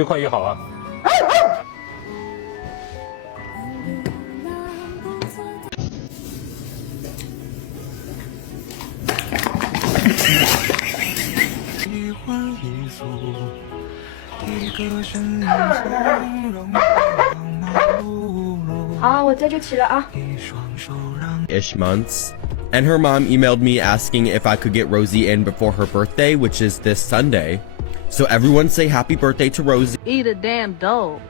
越快越好啊。好，我这就起了啊。Ish months. And her mom emailed me asking if I could get Rosie in before her birthday, which is this Sunday. So everyone say happy birthday to Rosie. Eat a damn dog.